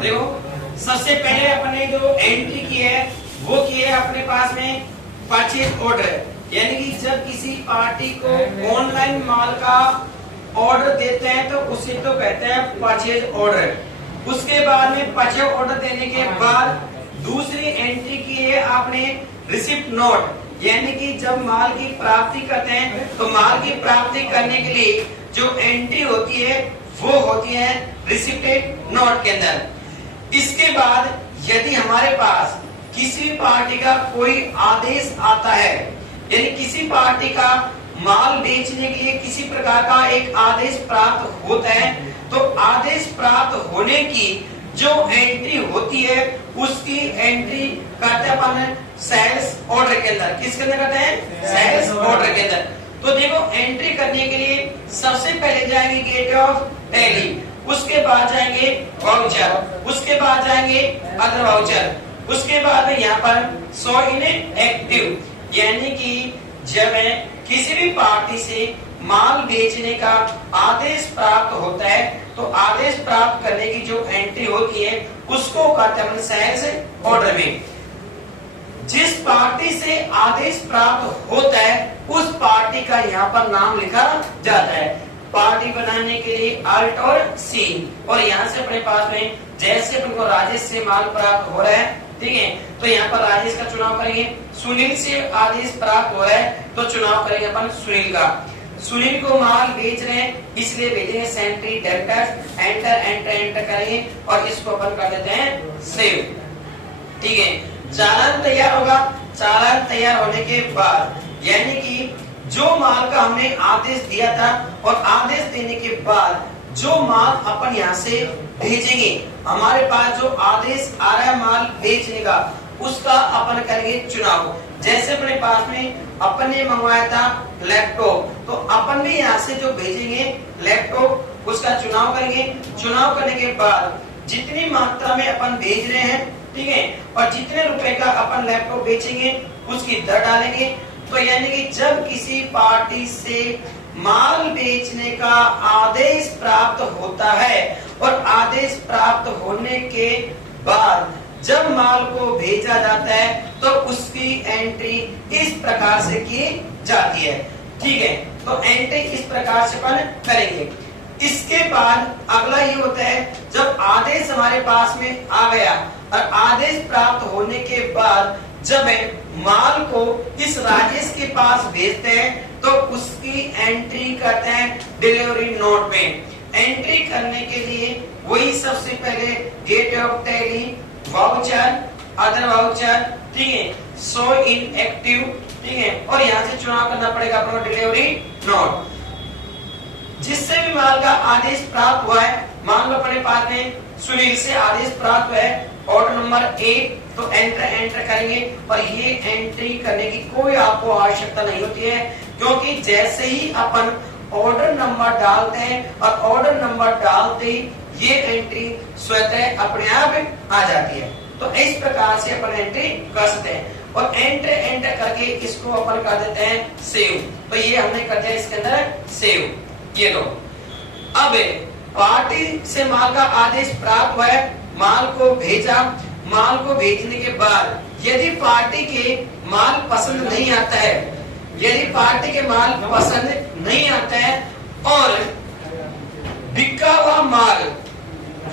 देखो सबसे पहले अपने जो एंट्री की है वो की है अपने पास में परचेज ऑर्डर, यानी कि जब किसी पार्टी को ऑनलाइन माल का ऑर्डर देते हैं तो उसे तो कहते हैं परचेज ऑर्डर। उसके बाद में परचेज ऑर्डर देने के बाद दूसरी एंट्री की है आपने रिसिप्ट नोट, यानी कि जब माल की प्राप्ति करते हैं तो माल की प्राप्ति करने के लिए जो एंट्री होती है वो होती है रिसिप्ट नोट के अंदर। इसके बाद यदि हमारे पास किसी भी पार्टी का कोई आदेश आता है, यानी किसी पार्टी का माल बेचने के लिए किसी प्रकार का एक आदेश प्राप्त होता है, तो आदेश प्राप्त होने की जो एंट्री होती है उसकी एंट्री करते हैं अपन सेल्स ऑर्डर के अंदर। किसके अंदर करते हैं? सेल्स ऑर्डर के अंदर। तो देखो एंट्री करने के लिए सबसे पहले जाएंगे गेट ऑफ टैली, उसके बाद जाएंगे वाउचर, उसके बाद जाएंगे अदर वाउचर, उसके बाद यहाँ पर शो इन एक्टिव, यानी कि जब किसी भी पार्टी से माल बेचने का आदेश प्राप्त होता है तो आदेश प्राप्त करने की जो एंट्री होती है उसको कहते हैं सेल्स ऑर्डर में। जिस पार्टी से आदेश प्राप्त होता है उस पार्टी का यहाँ पर नाम लिखा जाता है। पार्टी बनाने के लिए अल्ट और सी, और यहाँ से अपने पास में जैसे अपन को राजेश से माल प्राप्त हो रहा है, ठीक है, तो यहाँ पर राजेश का चुनाव करेंगे। सुनील से आदेश प्राप्त हो रहा है तो चुनाव करेंगे अपन सुनील का। सुनील को माल बेच रहे हैं इसलिए भेजेंगे sundry debtors, enter enter enter करेंगे और इसको अपन कर देते हैं सेव, ठीक है। चालान तैयार होगा, चालान तैयार होने के बाद यानी कि जो माल का हमने आदेश दिया था और आदेश देने के बाद जो माल अपन यहाँ से भेजेंगे, हमारे पास जो आदेश आ रहा है माल बेचने का उसका अपन करेंगे चुनाव। जैसे अपने पास में अपन ने मंगवाया था लैपटॉप, तो अपन भी यहाँ से जो भेजेंगे लैपटॉप उसका चुनाव करेंगे। चुनाव करने के बाद जितनी मात्रा में अपन भेज रहे हैं, ठीक है, और जितने रुपए का अपन लैपटॉप बेचेंगे उसकी दर डालेंगे। तो यानी कि जब किसी पार्टी से माल बेचने का आदेश प्राप्त होता है और आदेश प्राप्त होने के बाद जब माल को भेजा जाता है तो उसकी एंट्री इस प्रकार से की जाती है, ठीक है। तो एंट्री इस प्रकार से अपन करेंगे। इसके बाद अगला ये होता है जब आदेश हमारे पास में आ गया और आदेश प्राप्त होने के बाद जब माल को इस राजेश के पास भेजते हैं तो उसकी एंट्री करते हैं डिलीवरी नोट में। एंट्री करने के लिए वही सबसे पहले gate of Tally, voucher, other voucher, ठीक है, शो इन एक्टिव, ठीक है, और यहाँ से चुनाव करना पड़ेगा अपना डिलीवरी नोट। जिससे भी माल का आदेश प्राप्त हुआ है, मान लो अपने पास में सुनील से आदेश प्राप्त हुआ है ऑर्डर नंबर 1, तो एंटर एंटर करेंगे और ये एंट्री करने की कोई आपको आवश्यकता नहीं होती है, क्योंकि जैसे ही अपन ऑर्डर नंबर डालते हैं और ऑर्डर नंबर डालते ही ये एंट्री स्वतः अपने आप आ जाती है। तो इस प्रकार से अपन एंट्री कर सकते हैं और एंटर एंटर करके इसको अपन कर देते हैं सेव। तो ये हमने कर दिया इसके अंदर सेव, ये लो। अब पार्टी से माल का आदेश प्राप्त हुआ है, माल को भेजा, माल को भेजने के बाद यदि पार्टी के माल पसंद नहीं आता है, यदि पार्टी के माल पसंद नहीं आता है और बिका हुआ माल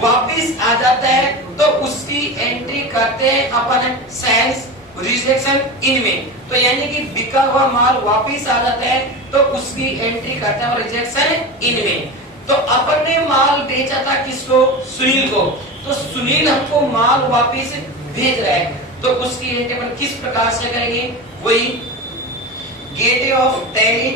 वापिस आ जाता है तो उसकी एंट्री करते हैं अपन सेल्स रिजेक्शन इन में। तो यानी कि बिका हुआ माल वापिस आ जाता है तो उसकी एंट्री करते हैं रिजेक्शन इन में। तो अपन ने माल बेचा था किसको? सुनील को। तो सुनील हमको माल वापिस भेज रहा है तो उसकी एंट्री अपन किस प्रकार से करेंगे? वही gate of Tally,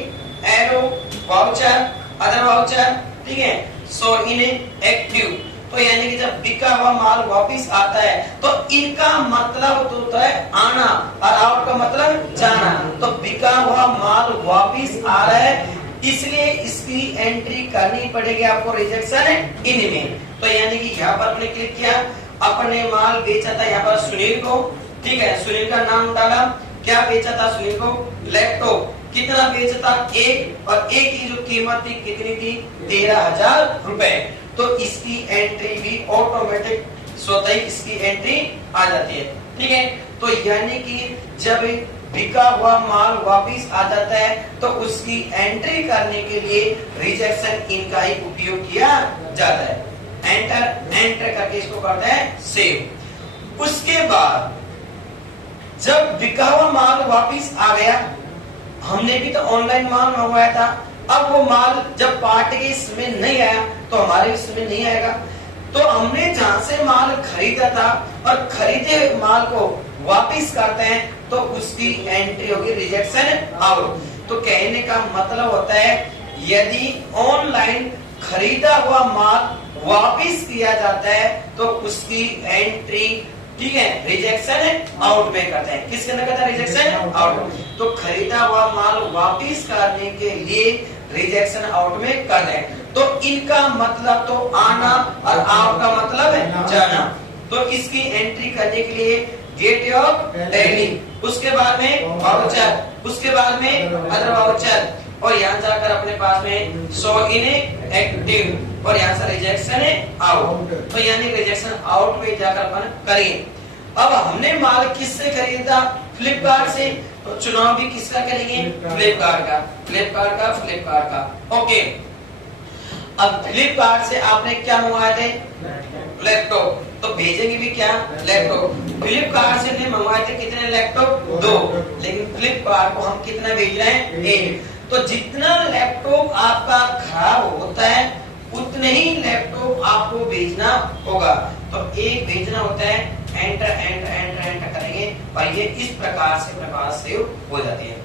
arrow, voucher, other voucher, ठीक है, सो इन एक्टिव। तो यानी कि जब बिका हुआ माल वापिस आता है तो इनका मतलब तो होता है आना और आउट का मतलब जाना। तो बिका हुआ माल वापिस आ रहा है इसलिए इसकी एंट्री करनी पड़ेगी आपको रिजेक्शन इन में। तो यानी कि यहाँ पर आपने क्लिक किया, अपने माल बेचा था यहाँ पर सुनील को, ठीक है, सुनील का नाम डाला, क्या बेचा था सुनील को? लैपटॉप। कितना बेचा था? 1, और 1 की जो कीमत थी कितनी थी? 13,000 रुपए। तो इसकी एंट्री भी ऑटोमेटिक स्वतः ही इसकी एंट्री आ जाती है। ठीक है, तो यानी कि जब बिका हुआ माल वापिस आ जाता है तो उसकी एंट्री करने के लिए रिजेक्शन इन का ही उपयोग किया जाता है। एंटर करके इसको करते हैं सेव। उसके बाद जब बिका हुआ माल वापिस आ गया, हमने भी तो ऑनलाइन माल मंगवाया था, अब वो माल जब पार्टी के इसमें नहीं आया तो हमारे इसमें नहीं आएगा। तो हमने जहां से माल खरीदा था और खरीदे माल को वापिस करते हैं तो उसकी एंट्री होगी रिजेक्शन आउट। तो कहने का मतलब होता है यदि ऑनलाइन खरीदा हुआ माल वापिस किया जाता है तो उसकी एंट्री, ठीक है, रिजेक्शन आउट में करते हैं। किसके अंदर करते हैं? Rejection out. तो खरीदा हुआ माल वापिस करने के लिए रिजेक्शन आउट में कर दें। तो इनका मतलब तो आना और आउट का मतलब है जाना। तो इसकी एंट्री करने के लिए गेट ऑफ टैली, उसके बाद में वाउचर, उसके बाद में अदर वाउचर, और यहाँ जाकर अपने पास में शो इन एक्टिव, और यहाँ से रिजेक्शन आउट। तो यानी रिजेक्शन आउट में जाकर अपन करेंगे। अब हमने माल किससे खरीदा? फ्लिपकार्ट से। तो चुनाव भी किसका करेंगे? फ्लिपकार्ट का, फ्लिपकार्ट का, फ्लिपकार्ट का। ओके, अब फ्लिपकार्ट से आपने क्या मंगवाए थे? लैपटॉप। तो भेजेंगे भी क्या? लैपटॉप। फ्लिपकार्ट से हमने मंगवाए थे कितने लैपटॉप? 2। लेकिन फ्लिपकार्ट को हम कितना भेज रहे हैं? 1। तो जितना लैपटॉप आपका खराब होता है उतने ही लैपटॉप आपको भेजना होगा। तो एक भेजना होता है, एंटर एंटर एंटर एंटर करेंगे और ये इस प्रकार से अपने पास सेव हो जाती है।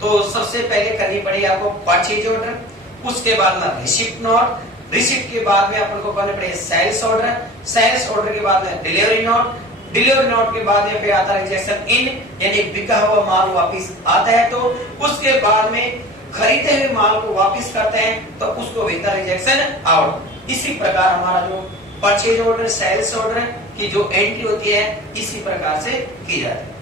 तो सबसे पहले करनी पड़ेगी आपको परचेज ऑर्डर, उसके बाद में रिसिप्ट नोट, रिसिप्ट के बाद में अपन को करने पड़ेगा सेल्स ऑर्डर, सेल्स ऑर्डर के बाद में डिलीवरी नोट, डिलीवरी नोट के बाद में फिर आता है रिजेक्शन इन, यानी बिका हुआ माल वापिस आता है तो उसके बाद में खरीदे हुए माल को वापिस करते हैं तो उसको भेजता है रिजेक्शन आउट। इसी प्रकार हमारा जो परचेज ऑर्डर, सेल्स ऑर्डर की जो एंट्री होती है इसी प्रकार से की जाती है।